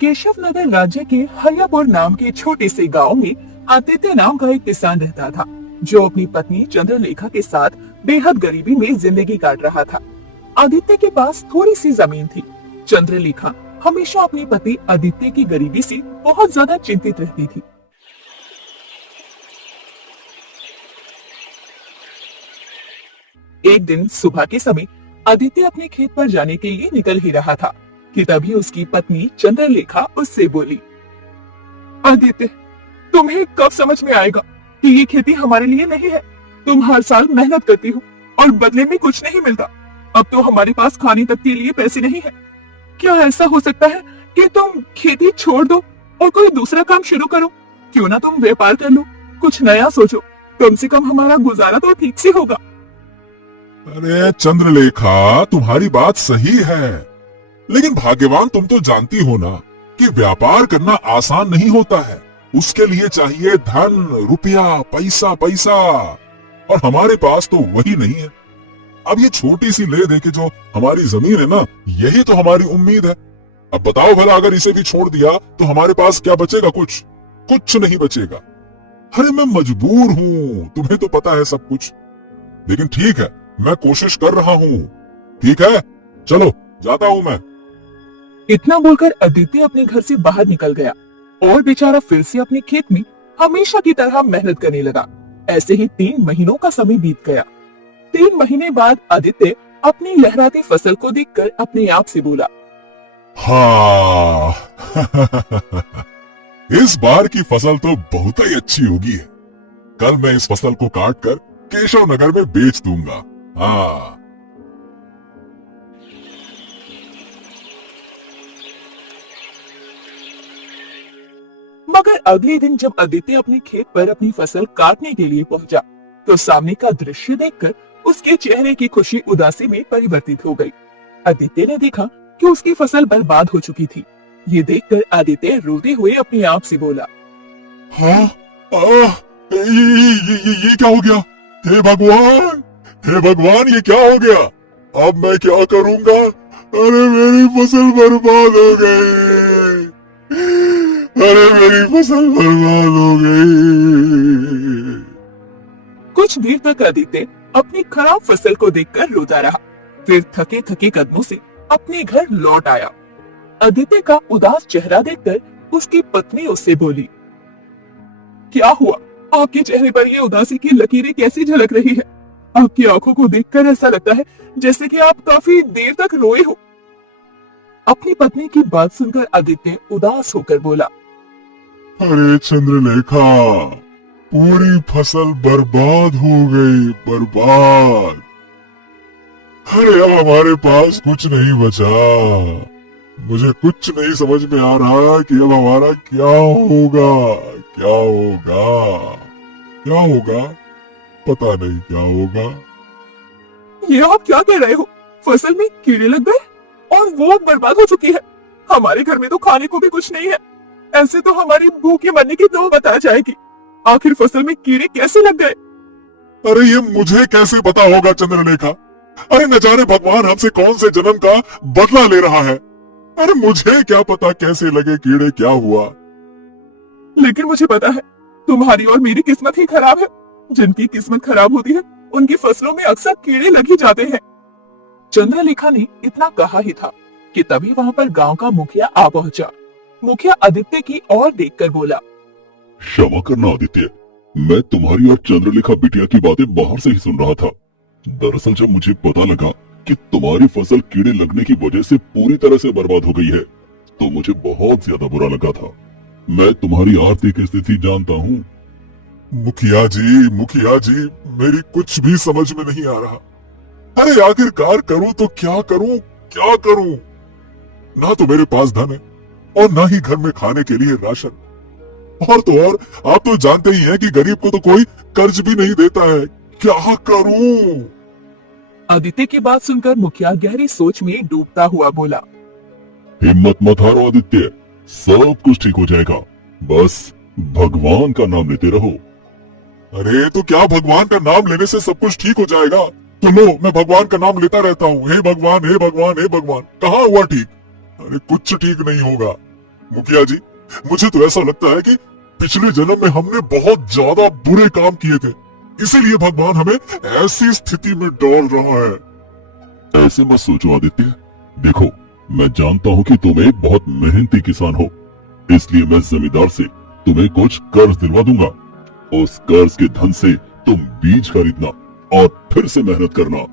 केशव नगर राज्य के हरियापुर नाम के छोटे से गांव में आदित्य नाम का एक किसान रहता था, जो अपनी पत्नी चंद्रलेखा के साथ बेहद गरीबी में जिंदगी काट रहा था। आदित्य के पास थोड़ी सी जमीन थी। चंद्रलेखा हमेशा अपनी पति आदित्य की गरीबी से बहुत ज्यादा चिंतित रहती थी। एक दिन सुबह के समय आदित्य अपने खेत पर जाने के लिए निकल ही रहा था कि तभी उसकी पत्नी चंद्रलेखा उससे बोली, आदित्य, तुम्हें कब समझ में आएगा कि ये खेती हमारे लिए नहीं है। तुम हर साल मेहनत करती हो और बदले में कुछ नहीं मिलता। अब तो हमारे पास खाने तक के लिए पैसे नहीं है। क्या ऐसा हो सकता है कि तुम खेती छोड़ दो और कोई दूसरा काम शुरू करो? क्यों ना तुम व्यापार कर लो, कुछ नया सोचो, कम से कम हमारा गुजारा तो ठीक से होगा। अरे चंद्रलेखा, तुम्हारी बात सही है, लेकिन भाग्यवान तुम तो जानती हो ना कि व्यापार करना आसान नहीं होता है। उसके लिए चाहिए धन, रुपया, पैसा पैसा, और हमारे पास तो वही नहीं है। अब ये छोटी सी ले दे के जो हमारी जमीन है ना, यही तो हमारी उम्मीद है। अब बताओ भला, अगर इसे भी छोड़ दिया तो हमारे पास क्या बचेगा? कुछ नहीं बचेगा। अरे मैं मजबूर हूँ, तुम्हें तो पता है सब कुछ, लेकिन ठीक है, मैं कोशिश कर रहा हूँ। ठीक है, चलो जाता हूँ मैं। इतना बोलकर आदित्य अपने घर से बाहर निकल गया और बेचारा फिर से अपने खेत में हमेशा की तरह मेहनत करने लगा। ऐसे ही 3 महीनों का समय बीत गया। 3 महीने बाद आदित्य अपनी लहराती फसल को देखकर अपने आप से बोला, हाँ इस बार की फसल तो बहुत ही अच्छी होगी। कल मैं इस फसल को काट कर केशव नगर में बेच दूंगा। हाँ। मगर अगले दिन जब आदित्य अपने खेत पर अपनी फसल काटने के लिए पहुंचा, तो सामने का दृश्य देखकर उसके चेहरे की खुशी उदासी में परिवर्तित हो गई। आदित्य ने देखा कि उसकी फसल बर्बाद हो चुकी थी। ये देखकर आदित्य रोते हुए अपने आप से बोला, हाँ, ये क्या हो गया? हे भगवान, हे भगवान, ये क्या हो गया? अब मैं क्या करूंगा? अरे मेरी फसल बर्बाद हो गई। अरे मेरी फसल बर्बाद हो गई। कुछ देर तक आदित्य अपनी खराब फसल को देखकर रोता रहा। फिर थके थके कदमों से अपने घर लौट आया। आदित्य का उदास चेहरा देखकर उसकी पत्नी उससे बोली, क्या हुआ? आपके चेहरे पर ये उदासी की लकीरें कैसी झलक रही है? आपकी आंखों को देखकर ऐसा लगता है जैसे कि आप काफी देर तक रोए हो। अपनी पत्नी की बात सुनकर आदित्य उदास होकर बोला, अरे चंद्रलेखा, पूरी फसल बर्बाद हो गई, बर्बाद। अरे अब हमारे पास कुछ नहीं बचा। मुझे कुछ नहीं समझ में आ रहा कि अब हमारा क्या होगा, क्या होगा, क्या होगा, पता नहीं क्या होगा। ये आप क्या कह रहे हो? फसल में कीड़े लग गए और वो बर्बाद हो चुकी है। हमारे घर में तो खाने को भी कुछ नहीं है। ऐसे तो हमारी भूखे मरने की नौबत आ जाएगी। आखिर फसल में कीड़े कैसे लग गए? अरे ये मुझे कैसे पता होगा चंद्रलेखा? अरे न जाने भगवान हमसे कौन से जन्म का बदला ले रहा है। अरे मुझे क्या पता कैसे लगे कीड़े, क्या हुआ। लेकिन मुझे पता है, तुम्हारी और मेरी किस्मत ही खराब है। जिनकी किस्मत खराब होती है, उनकी फसलों में अक्सर कीड़े लग ही जाते हैं। चंद्रलेखा ने इतना कहा ही था कि तभी वहाँ पर गांव का मुखिया आ पहुंचा। मुखिया आदित्य की ओर देखकर बोला, क्षमा करना आदित्य, मैं तुम्हारी और चंद्रलेखा बिटिया की बातें बाहर से ही सुन रहा था। दरअसल जब मुझे पता लगा कि तुम्हारी फसल कीड़े लगने की वजह से पूरी तरह से बर्बाद हो गई है, तो मुझे बहुत ज्यादा बुरा लगा था। मैं तुम्हारी आर्थिक स्थिति जानता हूँ। मुखिया जी, मेरी कुछ भी समझ में नहीं आ रहा। अरे आखिरकार करूँ तो क्या करूँ, क्या करूँ? ना तो मेरे पास धन है और ना ही घर में खाने के लिए राशन। और तो और आप तो जानते ही हैं कि गरीब को तो कोई कर्ज भी नहीं देता है। क्या करूं? आदित्य की बात सुनकर मुखिया गहरी सोच में डूबता हुआ बोला, हिम्मत मत हारो आदित्य, सब कुछ ठीक हो जाएगा। बस भगवान का नाम लेते रहो। अरे तो क्या भगवान का नाम लेने से सब कुछ ठीक हो जाएगा? तो लो, मैं भगवान का नाम लेता रहता हूँ। हे भगवान, हे भगवान, हे भगवान। कहाँ हुआ ठीक? अरे कुछ ठीक नहीं होगा। मुखिया जी, मुझे तो ऐसा लगता है कि पिछले जन्म में हमने बहुत ज्यादा बुरे काम किए थे, इसीलिए भगवान हमें ऐसी स्थिति में डाल रहा है। ऐसे मत सोचो आदित्य। देखो, मैं जानता हूँ कि तुम एक बहुत मेहनती किसान हो, इसलिए मैं जमींदार से तुम्हें कुछ कर्ज दिलवा दूंगा। उस कर्ज के धन से तुम बीज खरीदना और फिर से मेहनत करना।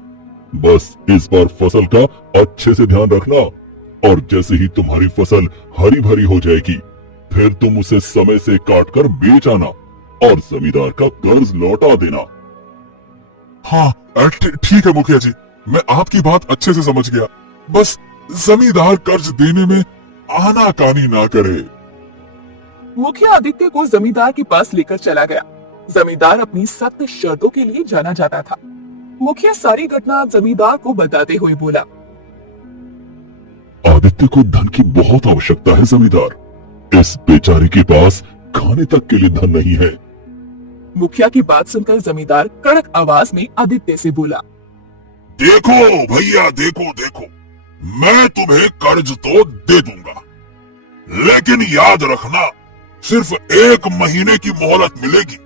बस इस बार फसल का अच्छे से ध्यान रखना, और जैसे ही तुम्हारी फसल हरी भरी हो जाएगी, फिर तुम उसे समय से काट कर बेच आना और जमींदार का कर्ज लौटा देना। हाँ, ठीक है मुखिया जी, मैं आपकी बात अच्छे से समझ गया। बस जमींदार कर्ज देने में आनाकानी ना करे। मुखिया आदित्य को जमींदार के पास लेकर चला गया। जमींदार अपनी सख्त शर्तों के लिए जाना जाता था। मुखिया सारी घटना जमींदार को बताते हुए बोला, आदित्य को धन की बहुत आवश्यकता है जमींदार। इस बेचारे के पास खाने तक के लिए धन नहीं है। मुखिया की बात सुनकर जमींदार कड़क आवाज में आदित्य से बोला, देखो भैया, देखो देखो, मैं तुम्हें कर्ज तो दे दूंगा, लेकिन याद रखना, सिर्फ 1 महीने की मोहलत मिलेगी।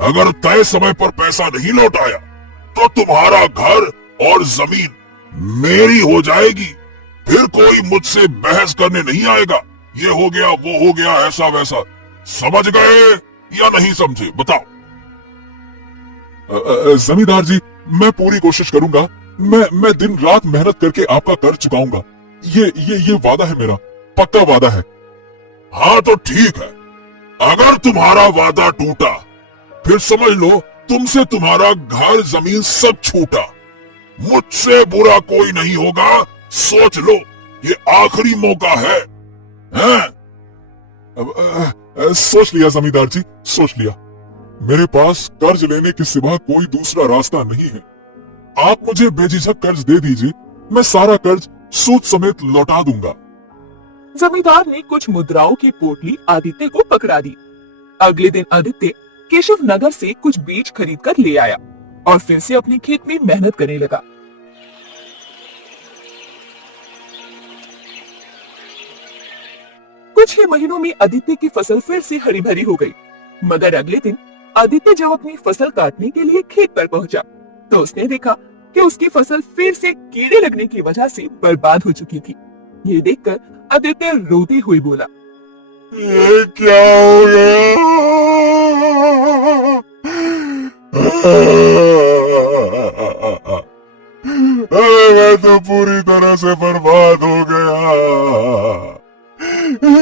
अगर तय समय पर पैसा नहीं लौटाया तो तुम्हारा घर और जमीन मेरी हो जाएगी। फिर कोई मुझसे बहस करने नहीं आएगा। ये हो गया, वो हो गया, ऐसा वैसा। समझ गए या नहीं समझे, बताओ। जमींदार जी, मैं पूरी कोशिश करूंगा। मैं दिन रात मेहनत करके आपका कर्ज चुकाऊंगा। ये वादा है मेरा, पक्का वादा है। हाँ तो ठीक है, अगर तुम्हारा वादा टूटा, फिर समझ लो तुमसे तुम्हारा घर जमीन सब छूटा। मुझसे बुरा कोई नहीं होगा, सोच लो, ये आखिरी मौका है। हैं? सोच लिया जमींदार जी, सोच लिया। मेरे पास कर्ज लेने के सिवा कोई दूसरा रास्ता नहीं है। आप मुझे बेझिझक कर्ज दे दीजिए, मैं सारा कर्ज सूद समेत लौटा दूंगा। जमींदार ने कुछ मुद्राओं की पोटली आदित्य को पकड़ा दी। अगले दिन आदित्य केशव नगर से कुछ बीज खरीद कर ले आया और फिर से अपने खेत में मेहनत करने लगा। कुछ ही महीनों में आदित्य की फसल फिर से हरी भरी हो गई। मगर अगले दिन आदित्य जब अपनी फसल काटने के लिए खेत पर पहुंचा, तो उसने देखा कि उसकी फसल फिर से कीड़े लगने की वजह से बर्बाद हो चुकी थी। ये देखकर आदित्य रोती हुई बोला, ये क्या हो गया? मैं तो पूरी तरह से बर्बाद हो गया।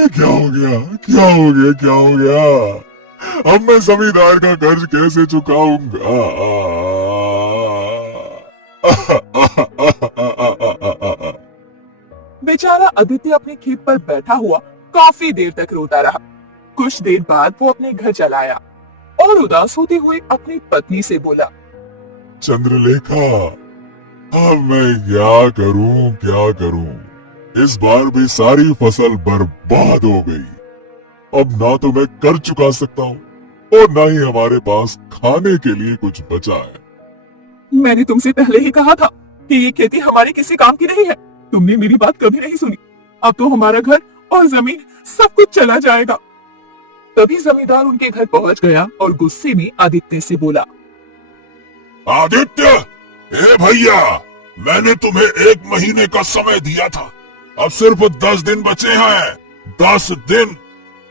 क्या हो गया, क्या हो गया, क्या हो गया? अब मैं जमींदार का कर्ज कैसे चुकाऊंगा? बेचारा आदित्य अपने खेत पर बैठा हुआ काफी देर तक रोता रहा। कुछ देर बाद वो अपने घर चला आया और उदास होते हुए अपनी पत्नी से बोला, चंद्रलेखा, अब मैं क्या करूं, क्या करूं? इस बार भी सारी फसल बर्बाद हो गई। अब ना तो मैं कर्ज चुका सकता हूँ और ना ही हमारे पास खाने के लिए कुछ बचा है। मैंने तुमसे पहले ही कहा था कि ये खेती हमारे किसी काम की नहीं है। तुमने मेरी बात कभी नहीं सुनी। अब तो हमारा घर और जमीन सब कुछ चला जाएगा। तभी जमींदार उनके घर पहुंच गया और गुस्से में आदित्य से बोला, आदित्य, ए भैया, मैंने तुम्हें 1 महीने का समय दिया था, अब सिर्फ 10 दिन बचे हैं। 10 दिन।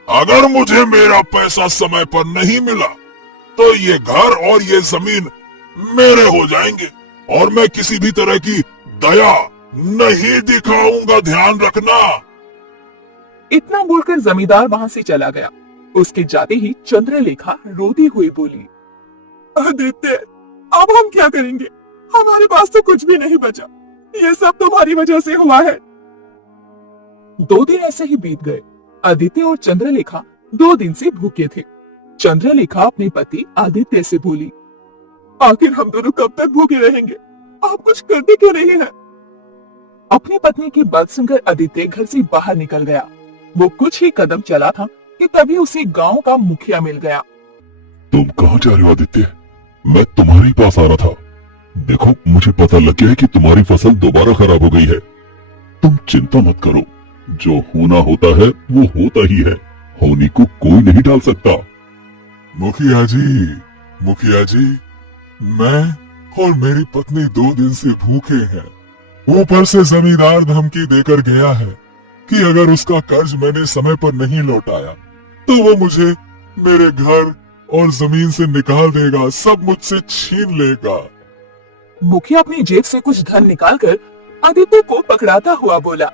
अगर मुझे मेरा पैसा समय पर नहीं मिला तो ये घर और ये जमीन मेरे हो जाएंगे और मैं किसी भी तरह की दया नहीं दिखाऊंगा, ध्यान रखना। इतना बोलकर जमींदार वहां से चला गया। उसके जाते ही चंद्रलेखा रोती हुई बोली, आदित्य, अब हम क्या करेंगे? हमारे पास तो कुछ भी नहीं बचा। ये सब तुम्हारी वजह से हुआ है। 2 दिन ऐसे ही बीत गए। आदित्य और चंद्रलेखा 2 दिन से भूखे थे। चंद्रलेखा अपने पति आदित्य से बोली, आखिर हम दोनों कब तक भूखे रहेंगे? आप कुछ करते क्यों नहीं हैं? अपनी पत्नी की बात सुनकर आदित्य घर से बाहर निकल गया। वो कुछ ही कदम चला था कि तभी उसे गांव का मुखिया मिल गया। तुम कहाँ जा रहे हो आदित्य? मैं तुम्हारे पास आ रहा था। देखो, मुझे पता लग गया है कि तुम्हारी फसल दोबारा खराब हो गई है। तुम चिंता मत करो, जो होना होता है वो होता ही है, होने को कोई नहीं टाल सकता। मुखिया जी, मैं और मेरी पत्नी 2 दिन से भूखे हैं। ऊपर से जमींदार धमकी देकर गया है कि अगर उसका कर्ज मैंने समय पर नहीं लौटाया तो वो मुझे मेरे घर और जमीन से निकाल देगा, सब मुझसे छीन लेगा। मुखिया अपनी जेब से कुछ धन निकालकर आदित्य को पकड़ाता हुआ बोला।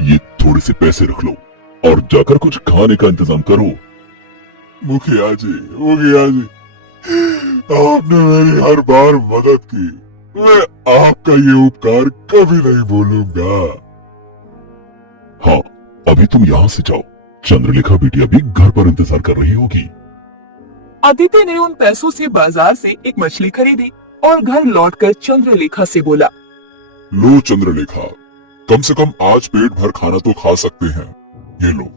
ये थोड़े से पैसे रख लो और जाकर कुछ खाने का इंतजाम करो। मुखिया जी, आपने मेरी हर बार मदद की, मैं आपका ये उपकार कभी नहीं भूलूंगा। हाँ, अभी तुम यहाँ से जाओ, चंद्रलेखा बिटिया भी घर पर इंतजार कर रही होगी। आदित्य ने उन पैसों से बाजार से एक मछली खरीदी और घर लौटकर चंद्रलेखा से बोला। लो चंद्रलेखा, कम से कम आज पेट भर खाना तो खा सकते हैं, ये लो।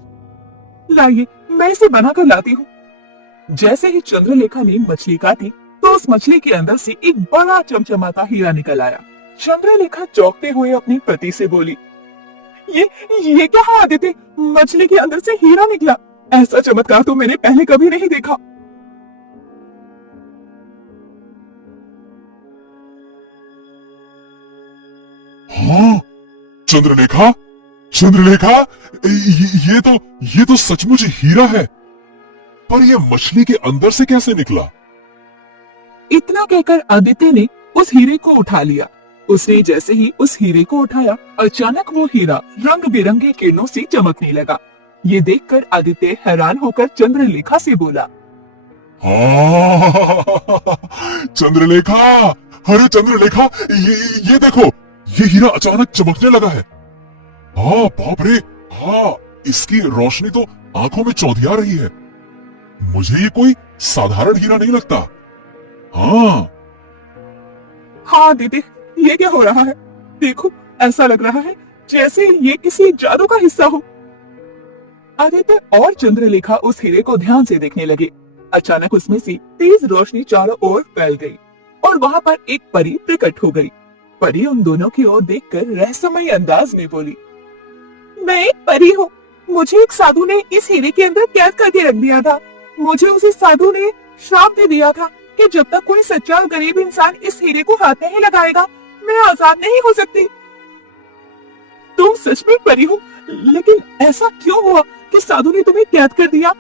लाइए, मैं इसे बनाकर लाती हूँ। जैसे ही चंद्रलेखा ने मछली काटी तो उस मछली के अंदर से एक बड़ा चमचमाता हीरा निकल आया। चंद्रलेखा चौंकते हुए अपने पति से बोली, ये क्या है आदित्य? मछली के अंदर से हीरा निकला? ऐसा चमत्कार तो मैंने पहले कभी नहीं देखा। हाँ, चंद्रलेखा, ये तो सचमुच हीरा है, पर ये मछली के अंदर से कैसे निकला? इतना कहकर आदित्य ने उस हीरे को उठा लिया। उसने जैसे ही उस हीरे को उठाया, अचानक वो हीरा रंग बिरंगे किरणों से चमकने लगा। ये देखकर आदित्य हैरान होकर चंद्रलेखा से बोला। चंद्रलेखा, अरे चंद्रलेखा, ये देखो, ये हीरा अचानक चमकने लगा है। हाँ, बाप रे, हाँ, इसकी रोशनी तो आंखों में चौंधिया रही है। मुझे ये कोई साधारण हीरा नहीं लगता। हाँ आदित्य, ये क्या हो रहा है? देखो, ऐसा लग रहा है जैसे ये किसी जादू का हिस्सा हो। आदित्य और चंद्रलेखा उस हीरे को ध्यान से देखने लगे। अचानक उसमें से तेज रोशनी चारों ओर फैल गई और वहाँ पर एक परी प्रकट हो गई। परी उन दोनों की ओर देखकर रहस्यमय अंदाज में बोली, मैं एक परी हूँ। मुझे एक साधु ने इस हीरे के अंदर कैद करके रख दिया था। मुझे उसी साधु ने श्राप दे दिया था कि जब तक कोई सच्चा और गरीब इंसान इस हीरे को हाथ नहीं लगाएगा, मैं आजाद नहीं हो सकती। तुम सच में परी हो, लेकिन ऐसा क्यों हुआ कि साधु ने तुम्हें कैद कर दिया?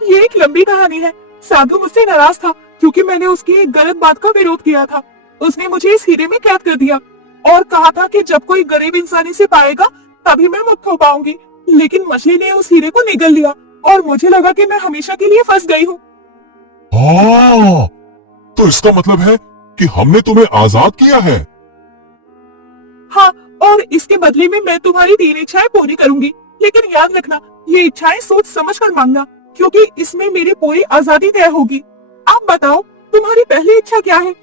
ये एक लंबी कहानी है। साधु मुझसे नाराज था क्योंकि मैंने उसकी एक गलत बात का विरोध किया था। उसने मुझे इस हीरे में कैद कर दिया और कहा था कि जब कोई गरीब इंसान इसे पाएगा तभी मैं मुक्त हो पाऊंगी। लेकिन मछली ने उस हीरे को निगल लिया और मुझे लगा कि मैं हमेशा के लिए फंस गई हूँ। तो इसका मतलब है कि हमने तुम्हें आजाद किया है। हाँ, और इसके बदले में मैं तुम्हारी 3 इच्छाएं पूरी करूंगी। लेकिन याद रखना, ये इच्छाएं सोच समझ कर मांगना, क्योंकि इसमें मेरी पूरी आजादी तय होगी। आप बताओ, तुम्हारी पहली इच्छा क्या है?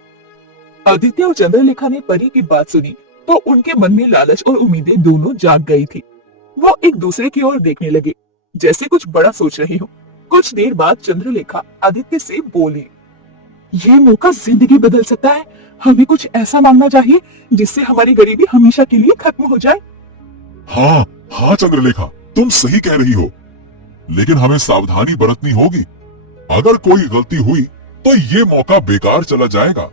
आदित्य और चंद्रलेखा ने परी की बात सुनी तो उनके मन में लालच और उम्मीदें दोनों जाग गई थी। वो एक दूसरे की ओर देखने लगे, जैसे कुछ बड़ा सोच रही हो। कुछ देर बाद चंद्रलेखा आदित्य से बोली, ये मौका जिंदगी बदल सकता है। हमें कुछ ऐसा मांगना चाहिए जिससे हमारी गरीबी हमेशा के लिए खत्म हो जाए। हाँ चंद्रलेखा, तुम सही कह रही हो, लेकिन हमें सावधानी बरतनी होगी। अगर कोई गलती हुई तो ये मौका बेकार चला जाएगा।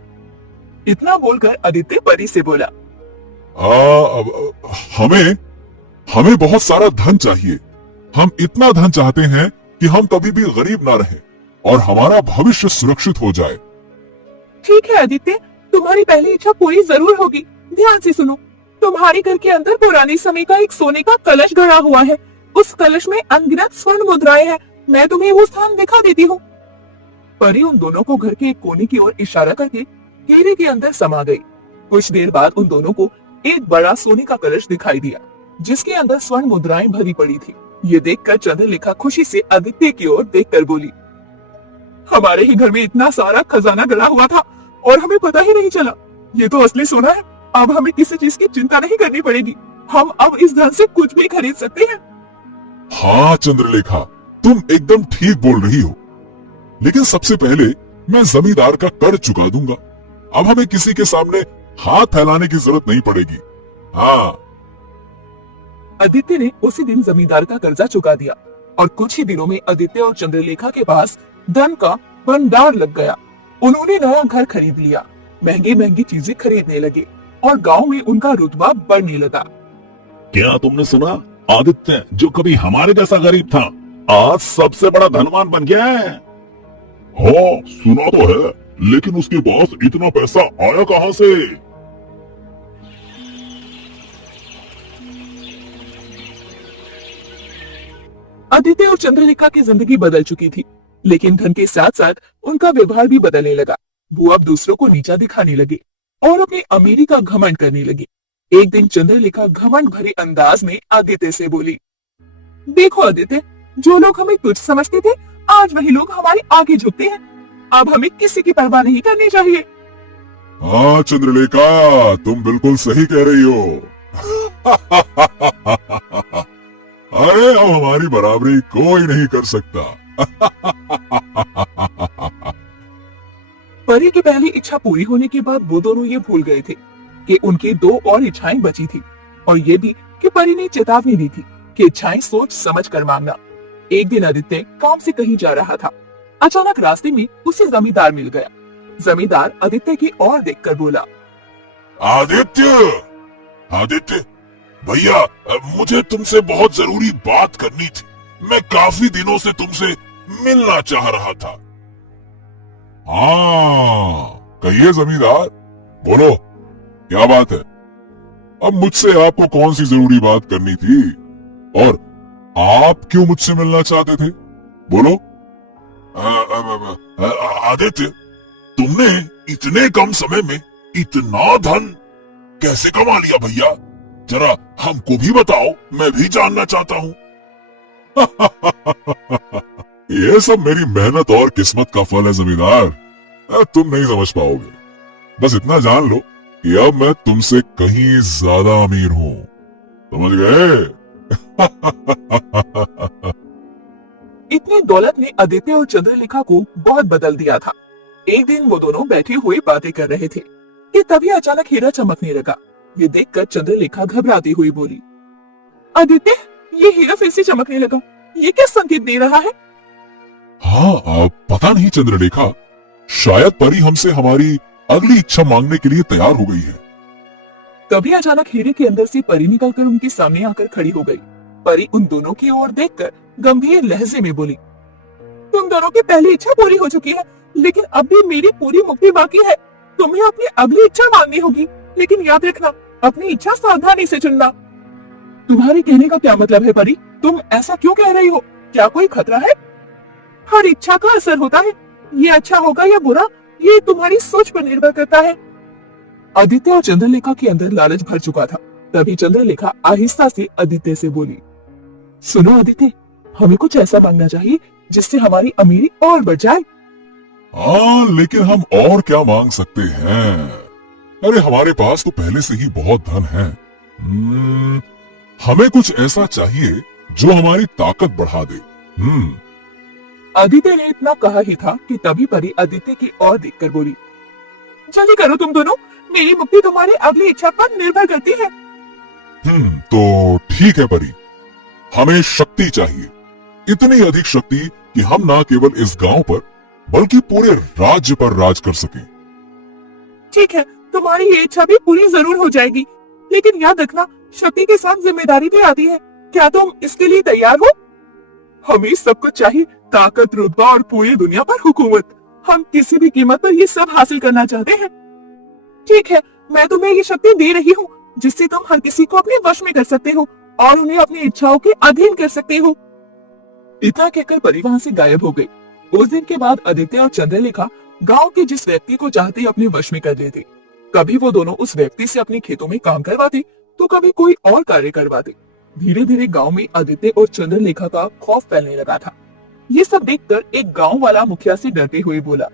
इतना बोलकर आदित्य परी से बोला, हमें बहुत सारा धन चाहिए। हम इतना धन चाहते हैं कि हम कभी भी गरीब ना रहें और हमारा भविष्य सुरक्षित हो जाए। ठीक है आदित्य, तुम्हारी पहली इच्छा पूरी जरूर होगी। ध्यान से सुनो, तुम्हारे घर के अंदर पुराने समय का एक सोने का कलश गड़ा हुआ है। उस कलश में अनगिनत स्वर्ण मुद्राएं हैं। मैं तुम्हें वो स्थान दिखा देती हूँ। परी उन दोनों को घर के एक कोने की ओर इशारा करके हीरे के अंदर समा गई। कुछ देर बाद उन दोनों को एक बड़ा सोने का कलश दिखाई दिया, जिसके अंदर स्वर्ण मुद्राएं भरी पड़ी थी। ये देखकर चंद्रलेखा खुशी से आदित्य की ओर देखकर बोली, हमारे ही घर में इतना सारा खजाना गड़ा हुआ था और हमें पता ही नहीं चला। ये तो असली सोना है। अब हमें किसी चीज की चिंता नहीं करनी पड़ेगी। हम अब इस धन से कुछ भी खरीद सकते हैं। हाँ चंद्रलेखा, तुम एकदम ठीक बोल रही हो, लेकिन सबसे पहले मैं जमींदार का कर्ज चुका दूंगा। अब हमें किसी के सामने हाथ फैलाने की जरूरत नहीं पड़ेगी। हाँ आदित्य ने उसी दिन जमींदार का कर्जा चुका दिया और कुछ ही दिनों में आदित्य और चंद्रलेखा के पास धन का भंडार लग गया। उन्होंने नया घर खरीद लिया, महंगी महंगी चीजें खरीदने लगे और गांव में उनका रुतबा बढ़ने लगा। क्या तुमने सुना? आदित्य जो कभी हमारे जैसा गरीब था आज सबसे बड़ा धनवान बन गया है। हाँ सुना तो है, लेकिन उसके पास इतना पैसा आया कहाँ से? आदित्य और चंद्रलेखा की जिंदगी बदल चुकी थी, लेकिन धन के साथ साथ उनका व्यवहार भी बदलने लगा। वो अब दूसरों को नीचा दिखाने लगे और अपनी अमीरी का घमंड करने लगी। एक दिन चंद्रलेखा घमंड भरे अंदाज में आदित्य से बोली, देखो आदित्य, जो लोग हमें तुच्छ समझते थे आज वही लोग हमारे आगे झुकते हैं। अब हमें किसी की परवाह नहीं करनी चाहिए। हाँ चंद्रलेखा, तुम बिल्कुल सही कह रही हो। अरे अब हमारी बराबरी कोई नहीं कर सकता। परी की पहली इच्छा पूरी होने के बाद वो दोनों ये भूल गए थे कि उनकी दो और इच्छाएं बची थी, और ये भी कि परी ने चेतावनी दी थी कि इच्छाएं सोच समझ कर मांगना। एक दिन आदित्य काम से कहीं जा रहा था। अचानक रास्ते में उसे जमींदार मिल गया। जमींदार आदित्य की ओर देखकर बोला, आदित्य, आदित्य भैया, मुझे तुमसे बहुत जरूरी बात करनी थी। मैं काफी दिनों से तुमसे मिलना चाह रहा था। हाँ कहिए जमींदार, बोलो क्या बात है? अब मुझसे आपको कौन सी जरूरी बात करनी थी और आप क्यों मुझसे मिलना चाहते थे? बोलो। आदित्य, तुमने इतने कम समय में इतना धन कैसे कमा लिया भैया? जरा हमको भी बताओ, मैं भी जानना चाहता हूँ। ये सब मेरी मेहनत और किस्मत का फल है जमींदार, तुम नहीं समझ पाओगे। बस इतना जान लो कि अब मैं तुमसे कहीं ज्यादा अमीर हूँ, समझ गए? इतनी दौलत ने आदित्य और चंद्रलेखा को बहुत बदल दिया था। एक दिन वो दोनों बैठे हुए बातें कर रहे थे कि तभी अचानक हीरा चमकने लगा। ये देखकर चंद्रलेखा घबराती हुई बोली, आदित्य, ये हीरा फिर से चमकने लगा, ये क्या संकेत दे रहा है? हाँ पता नहीं चंद्रलेखा, शायद परी हमसे हमारी अगली इच्छा मांगने के लिए तैयार हो गई है। तभी अचानक हीरे के अंदर से परी निकलकर उनके सामने आकर खड़ी हो गई। परी उन दोनों की ओर देखकर गंभीर लहजे में बोली, तुम दोनों की पहली इच्छा पूरी हो चुकी है, लेकिन अब भी मेरी पूरी मुक्ति बाकी है। तुम्हें अपनी अगली इच्छा मांगनी होगी, लेकिन याद रखना, अपनी इच्छा सावधानी से चुनना। तुम्हारे कहने का क्या मतलब है परी? तुम ऐसा क्यों कह रही हो? क्या कोई खतरा है? हर इच्छा का असर होता है, ये अच्छा होगा या बुरा, ये तुम्हारी सोच पर निर्भर करता है। आदित्य और चंद्रलेखा के अंदर लालच भर चुका था। तभी चंद्रलेखा आहिस्ता से आदित्य से बोली, सुनो आदित्य, हमें कुछ ऐसा मांगना चाहिए जिससे हमारी अमीरी और बढ़ जाए। हाँ लेकिन हम और क्या मांग सकते हैं? अरे हमारे पास तो पहले से ही बहुत धन है। हमें कुछ ऐसा चाहिए जो हमारी ताकत बढ़ा दे। आदित्य ने इतना कहा ही था कि तभी परी आदित्य की ओर देखकर बोली, जल्दी करो तुम दोनों, मेरी मुक्ति तुम्हारी अगली इच्छा पर निर्भर करती है। तो ठीक है परी, हमें शक्ति चाहिए, इतनी अधिक शक्ति कि हम न केवल इस गांव पर बल्कि पूरे राज्य पर राज कर सकें। ठीक है, तुम्हारी ये इच्छा भी पूरी जरूर हो जाएगी, लेकिन याद रखना, शक्ति के साथ जिम्मेदारी भी आती है। क्या तुम इसके लिए तैयार हो? हमें सब कुछ चाहिए, ताकत, रुतबा और पूरी दुनिया पर हुकूमत। हम किसी भी कीमत पर ये सब हासिल करना चाहते हैं। ठीक है, मैं तुम्हें ये शक्ति दे रही हूँ जिससे तुम हर किसी को अपने वश में कर सकते हो और उन्हें अपनी इच्छाओं के अधीन कर सकते हो। इतना कहकर परी वहां से गायब हो गई। उस दिन के बाद आदित्य और चंद्रलेखा गांव के जिस व्यक्ति को चाहते ही अपने वश में कर लेते। कभी वो दोनों उस व्यक्ति से अपने खेतों में काम करवाते, तो कभी कोई और कार्य करवाते। धीरे धीरे गांव में आदित्य और चंद्रलेखा का खौफ फैलने लगा था। ये सब देखकर एक गांव वाला मुखिया से डरते हुए बोला,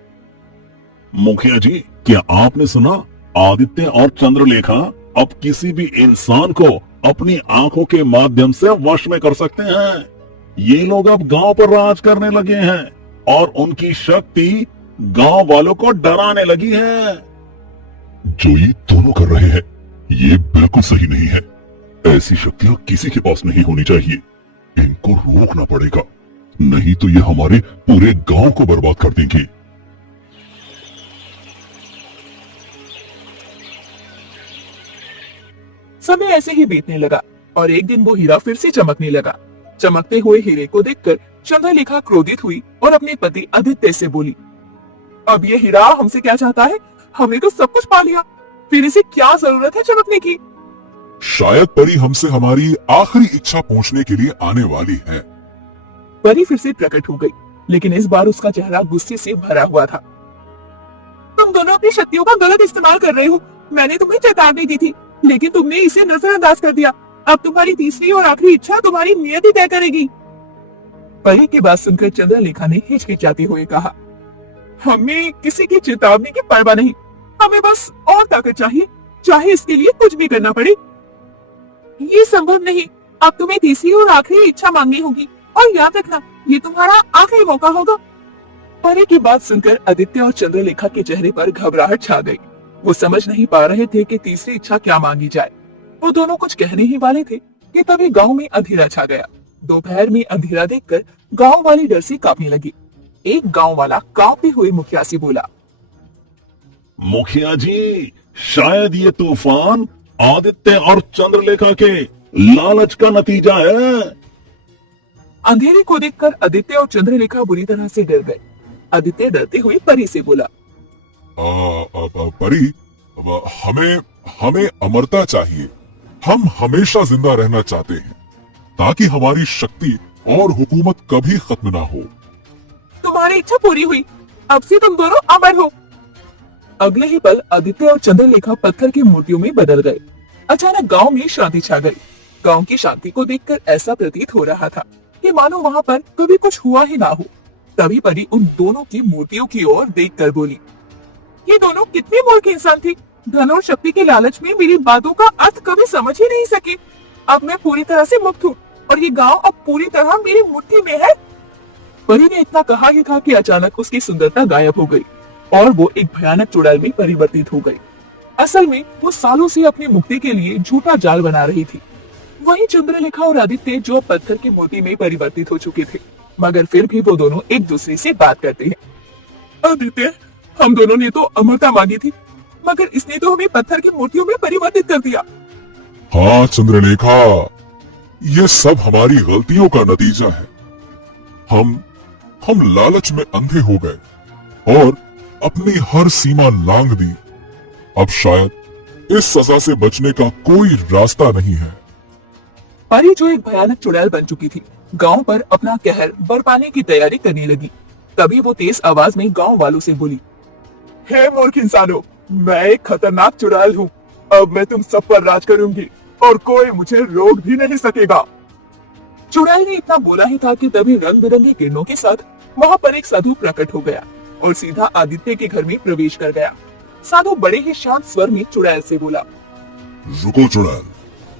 मुखिया जी, क्या आपने सुना? आदित्य और चंद्रलेखा अब किसी भी इंसान को अपनी आंखों के माध्यम से वश में कर सकते हैं। ये लोग अब गांव पर राज करने लगे हैं और उनकी शक्ति गांव वालों को डराने लगी है। जो ये दोनों कर रहे हैं, ये बिल्कुल सही नहीं है। ऐसी शक्तियां किसी के पास नहीं होनी चाहिए। इनको रोकना पड़ेगा, नहीं तो ये हमारे पूरे गांव को बर्बाद कर देंगे। समय ऐसे ही बीतने लगा और एक दिन वो हीरा फिर से चमकने लगा। चमकते हुए हीरे को देखकर चंद्रलेखा क्रोधित हुई और अपने पति आदित्य से बोली, अब ये हीरा हमसे क्या चाहता है? हमने तो सब कुछ पा लिया, फिर इसे क्या जरूरत है चमकने की? शायद परी हमसे हमारी आखिरी इच्छा पूछने के लिए आने वाली है। परी फिर से प्रकट हो गई, लेकिन इस बार उसका चेहरा गुस्से से भरा हुआ था। तुम दोनों अपनी शक्तियों का गलत इस्तेमाल कर रहे हो। मैंने तुम्हें चेतावनी दी थी, लेकिन तुमने इसे नजरअंदाज कर दिया। अब तुम्हारी तीसरी और आखिरी इच्छा तुम्हारी नियति तय करेगी। परी की बात सुनकर चंद्रलेखा ने हिचकिचाते हुए कहा, हमें किसी की चेतावनी की परवाह नहीं, हमें बस और ताकत चाहिए, चाहे इसके लिए कुछ भी करना पड़े। ये संभव नहीं, अब तुम्हें तीसरी और आखिरी इच्छा मांगनी होगी, और याद रखना ये तुम्हारा आखिरी मौका होगा। परी की बात सुनकर आदित्य और चंद्रलेखा के चेहरे पर घबराहट छा गई। वो समझ नहीं पा रहे थे कि तीसरी इच्छा क्या मांगी जाए। वो दोनों कुछ कहने ही वाले थे कि तभी गांव में अंधेरा छा गया। दोपहर में अंधेरा देखकर गांव वाली डर से कांपने लगी। एक गांव वाला कांपते हुए मुखिया से बोला, मुखिया जी, शायद ये तूफान आदित्य और चंद्रलेखा के लालच का नतीजा है। अंधेरे को देखकर आदित्य और चंद्रलेखा बुरी तरह से डर गए। आदित्य डरते हुए परी से बोला, परी, हमें हमें अमरता चाहिए। हम हमेशा जिंदा रहना चाहते हैं, ताकि हमारी शक्ति और हुकूमत कभी खत्म ना हो। तुम्हारी इच्छा पूरी हुई, अब से तुम दोनों अमर हो। अगले ही पल आदित्य और चंद्रलेखा पत्थर की मूर्तियों में बदल गए। अचानक गांव में शांति छा गई। गांव की शांति को देखकर ऐसा प्रतीत हो रहा था कि मानो वहां पर कभी कुछ हुआ ही ना हो। तभी परी उन दोनों की मूर्तियों की ओर देखकर बोली, ये दोनों कितने मूर्ख इंसान थे। धन और शक्ति के लालच में मेरी बातों का अर्थ कभी समझ ही नहीं सके। अब मैं पूरी तरह से मुक्त हूँ और ये गांव अब पूरी तरह मेरी मुट्ठी में है। परी ने इतना कहा ही था कि अचानक उसकी सुंदरता गायब हो गई और वो एक भयानक चुड़ैल में परिवर्तित हो गई। असल में वो सालों से अपनी मुक्ति के लिए झूठा जाल बना रही थी। वहीं चंद्रलेखा और आदित्य जो पत्थर की मूर्ति में परिवर्तित हो चुके थे, मगर फिर भी वो दोनों एक दूसरे से बात करते हैं। आदित्य, हम दोनों ने तो अमरता मांगी थी, मगर इसने तो हमें पत्थर की मूर्तियों में परिवर्तित कर दिया। हाँ चंद्रलेखा, ये सब हमारी गलतियों का नतीजा है। हम लालच में अंधे हो गए और अपनी हर सीमा लांघ दी। अब शायद इस सजा से बचने का कोई रास्ता नहीं है। परी जो एक भयानक चुड़ैल बन चुकी थी, गांव पर अपना कहर बरपाने की तैयारी करने लगी। तभी वो तेज आवाज में गांव वालों से बोली, हे मूर्ख इंसानों, मैं एक खतरनाक चुड़ैल हूँ। अब मैं तुम सब पर राज करूंगी और कोई मुझे रोक भी नहीं सकेगा। चुड़ैल ने इतना बोला ही था कि तभी रंग बिरंगी किरणों के साथ वहाँ पर एक साधु प्रकट हो गया और सीधा आदित्य के घर में प्रवेश कर गया। साधु बड़े ही शांत स्वर में चुड़ैल से बोला, रुको चुड़ैल,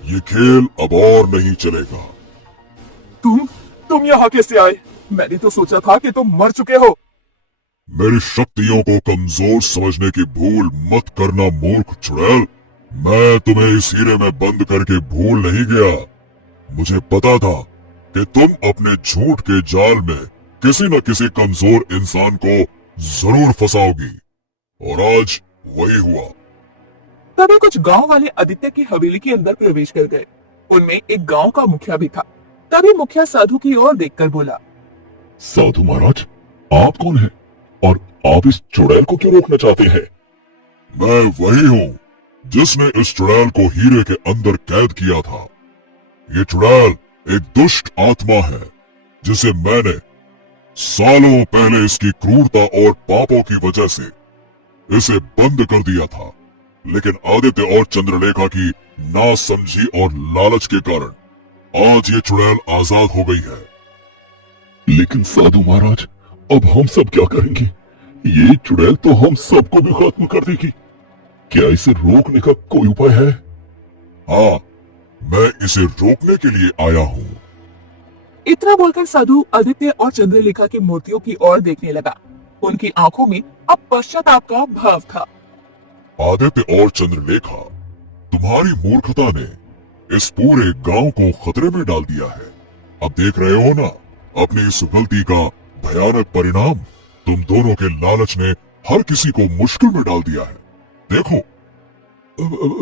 ये खेल अब और नहीं चलेगा। तुम यहाँ कैसे आए? मैंने तो सोचा था कि तुम मर चुके हो। मेरी शक्तियों को कमजोर समझने की भूल मत करना मूर्ख चुड़ैल। मैं तुम्हें इस हीरे में बंद करके भूल नहीं गया। मुझे पता था कि तुम अपने झूठ के जाल में किसी न किसी कमजोर इंसान को जरूर फंसाओगी, और आज वही हुआ। तभी कुछ गांव वाले आदित्य की हवेली के अंदर प्रवेश कर गए। उनमें एक गांव का मुखिया भी था। तभी मुखिया साधु की ओर देखकर बोला, साधु महाराज, आप कौन हैं और आप इस चुड़ैल को क्यों रोकना चाहते हैं? मैं वही हूँ जिसने इस चुड़ैल को हीरे के अंदर कैद किया था। ये चुड़ैल एक दुष्ट आत्मा है जिसे मैंने सालों पहले इसकी क्रूरता और पापों की वजह से इसे बंद कर दिया था, लेकिन आदित्य और चंद्रलेखा की नासमझी और लालच के कारण आज ये चुड़ैल आजाद हो गई है। लेकिन साधु महाराज, अब हम सब क्या करेंगे? ये चुड़ैल तो हम सबको भी खत्म कर देगी। क्या इसे रोकने का कोई उपाय है? हाँ, मैं इसे रोकने के लिए आया हूँ। इतना बोलकर साधु आदित्य और चंद्रलेखा की मूर्तियों की ओर देखने लगा। उनकी आंखों में अब पश्चाताप का भाव था। आदित्य और चंद्रलेखा, तुम्हारी मूर्खता ने इस पूरे गांव को खतरे में डाल दिया है। अब देख रहे हो ना अपनी इस गलती का भयानक परिणाम। तुम दोनों के लालच ने हर किसी को मुश्किल में डाल दिया है। देखो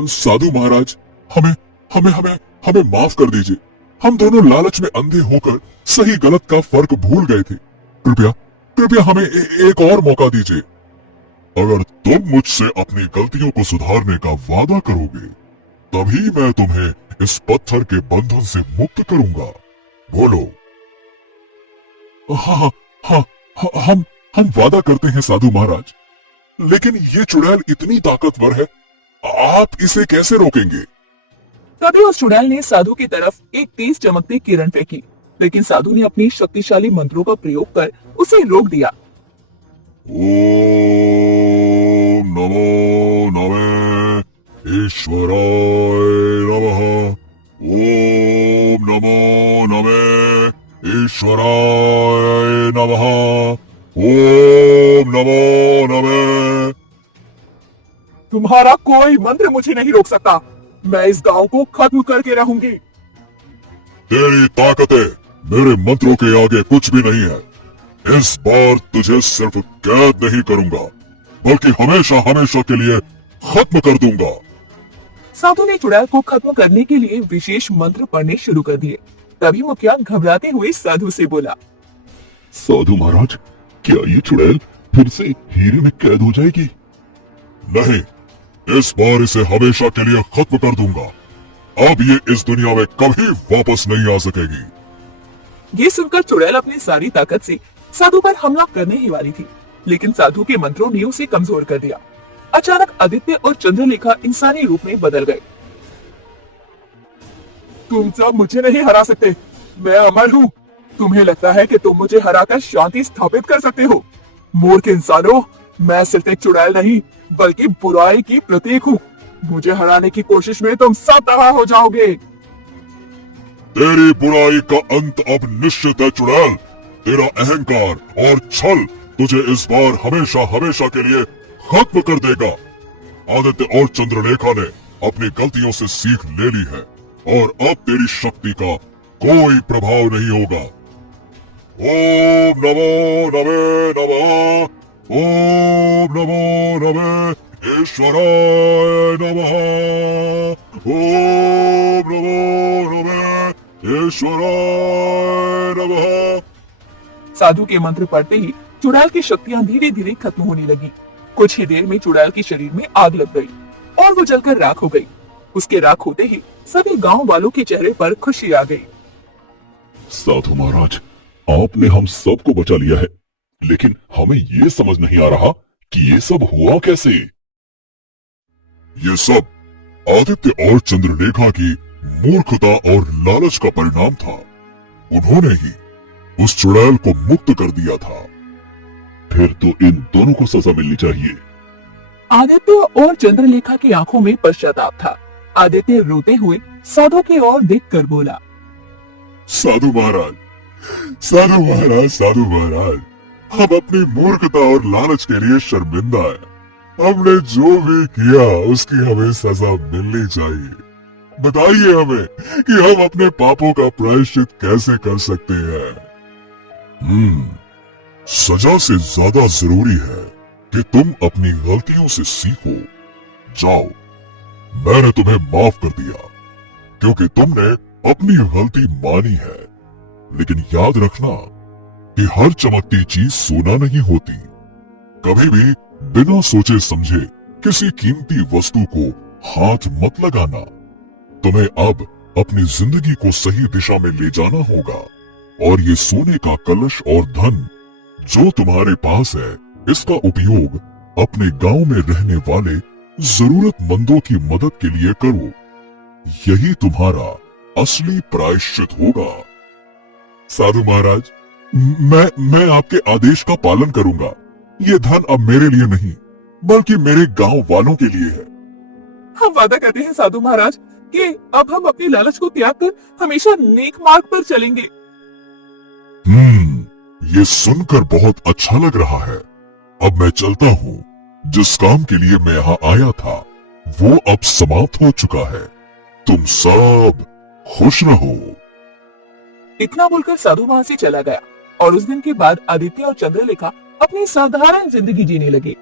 साधु महाराज, हमें हमें हमें हमें माफ कर दीजिए। हम दोनों लालच में अंधे होकर सही गलत का फर्क भूल गए थे। कृपया कृपया हमें एक और मौका दीजिए। अगर तुम मुझसे अपनी गलतियों को सुधारने का वादा करोगे तभी मैं तुम्हें इस पत्थर के बंधन से मुक्त करूंगा। बोलो। हाँ हाँ हाँ, हम वादा करते हैं साधु महाराज, लेकिन ये चुड़ैल इतनी ताकतवर है, आप इसे कैसे रोकेंगे? तभी उस चुड़ैल ने साधु की तरफ एक तेज चमकती किरण फेंकी, लेकिन साधु ने अपनी शक्तिशाली मंत्रों का प्रयोग कर उसे रोक दिया। ओम नमो नमः ईश्वराय नमः। ओम नमो नमः ईश्वराय नमः। ओम नमो नमः। तुम्हारा कोई मंत्र मुझे नहीं रोक सकता। मैं इस गांव को खत्म करके रहूंगी। तेरी ताकतें मेरे मंत्रों के आगे कुछ भी नहीं है। इस बार तुझे सिर्फ कैद नहीं करूंगा, बल्कि हमेशा हमेशा के लिए खत्म कर दूंगा। साधु ने चुड़ैल को खत्म करने के लिए विशेष मंत्र पढ़ने शुरू कर दिए। तभी मुखिया घबराते हुए साधु से बोला, साधु महाराज, क्या ये चुड़ैल फिर से हीरे में कैद हो जाएगी? नहीं, इस बार इसे हमेशा के लिए खत्म कर दूंगा। अब ये इस दुनिया में कभी वापस नहीं आ सकेगी। ये सुनकर चुड़ैल अपनी सारी ताकत से साधु पर हमला करने ही वाली थी, लेकिन साधु के मंत्रों ने उसे कमजोर कर दिया। अचानक आदित्य और चंद्रलेखा इंसानी रूप में बदल गए। तुम सब मुझे नहीं हरा सकते। मैं अमर हूँ। तुम्हें लगता है कि तुम मुझे हराकर शांति स्थापित कर सकते हो? मूर्ख इंसानों, मैं सिर्फ एक चुड़ैल नहीं बल्कि बुराई की प्रतीक हूँ। मुझे हराने की कोशिश में तुम सब तबाह हो जाओगे। तेरी बुराई का अंत अब निश्चित है चुड़ैल। तेरा अहंकार और छल तुझे इस बार हमेशा हमेशा के लिए खत्म कर देगा। आदित्य और चंद्रलेखा ने अपनी गलतियों से सीख ले ली है और अब तेरी शक्ति का कोई प्रभाव नहीं होगा। ओम नमो नमः नमः। ओम नमो नमः ईश्वराय नमः। ओम नमो नमः ईश्वराय नमः। साधु के मंत्र पढ़ते ही चुड़ैल की शक्तियां धीरे धीरे खत्म होने लगी। कुछ ही देर में चुड़ैल के शरीर में आग लग गई और वो जलकर राख हो गई। उसके राख होते ही सभी गांव वालों के चेहरे पर खुशी आ गई। साधु महाराज, आपने हम सबको बचा लिया है, लेकिन हमें ये समझ नहीं आ रहा कि ये सब हुआ कैसे। ये सब आदित्य और चंद्रलेखा की मूर्खता और लालच का परिणाम था। उन्होंने ही उस चुड़ैल को मुक्त कर दिया था। फिर तो इन दोनों को सजा मिलनी चाहिए। आदित्य और चंद्रलेखा की आंखों में पश्चाताप था। आदित्य रोते हुए साधु की ओर देखकर बोला, साधु महाराज, साधु महाराज, साधु महाराज, हम अपनी मूर्खता और लालच के लिए शर्मिंदा है। हमने जो भी किया उसकी हमें सजा मिलनी चाहिए। बताइए हमें कि हम अपने पापों का प्रायश्चित कैसे कर सकते हैं। सजा से ज्यादा जरूरी है कि तुम अपनी गलतियों से सीखो। जाओ, मैंने तुम्हें माफ कर दिया क्योंकि तुमने अपनी गलती मानी है। लेकिन याद रखना कि हर चमकती चीज सोना नहीं होती। कभी भी बिना सोचे समझे किसी कीमती वस्तु को हाथ मत लगाना। तुम्हें अब अपनी जिंदगी को सही दिशा में ले जाना होगा और ये सोने का कलश और धन जो तुम्हारे पास है, इसका उपयोग अपने गांव में रहने वाले जरूरतमंदों की मदद के लिए करो। यही तुम्हारा असली प्रायश्चित होगा। साधु महाराज, मैं आपके आदेश का पालन करूंगा। ये धन अब मेरे लिए नहीं बल्कि मेरे गांव वालों के लिए है। हम वादा करते हैं साधु महाराज कि अब हम अपनी लालच को त्याग कर हमेशा नेक मार्ग पर चलेंगे। ये सुनकर बहुत अच्छा लग रहा है। अब मैं चलता हूँ। जिस काम के लिए मैं यहाँ आया था वो अब समाप्त हो चुका है। तुम सब खुश रहो। इतना बोलकर साधु वहां से चला गया और उस दिन के बाद आदित्य और चंद्रलेखा अपनी साधारण जिंदगी जीने लगे।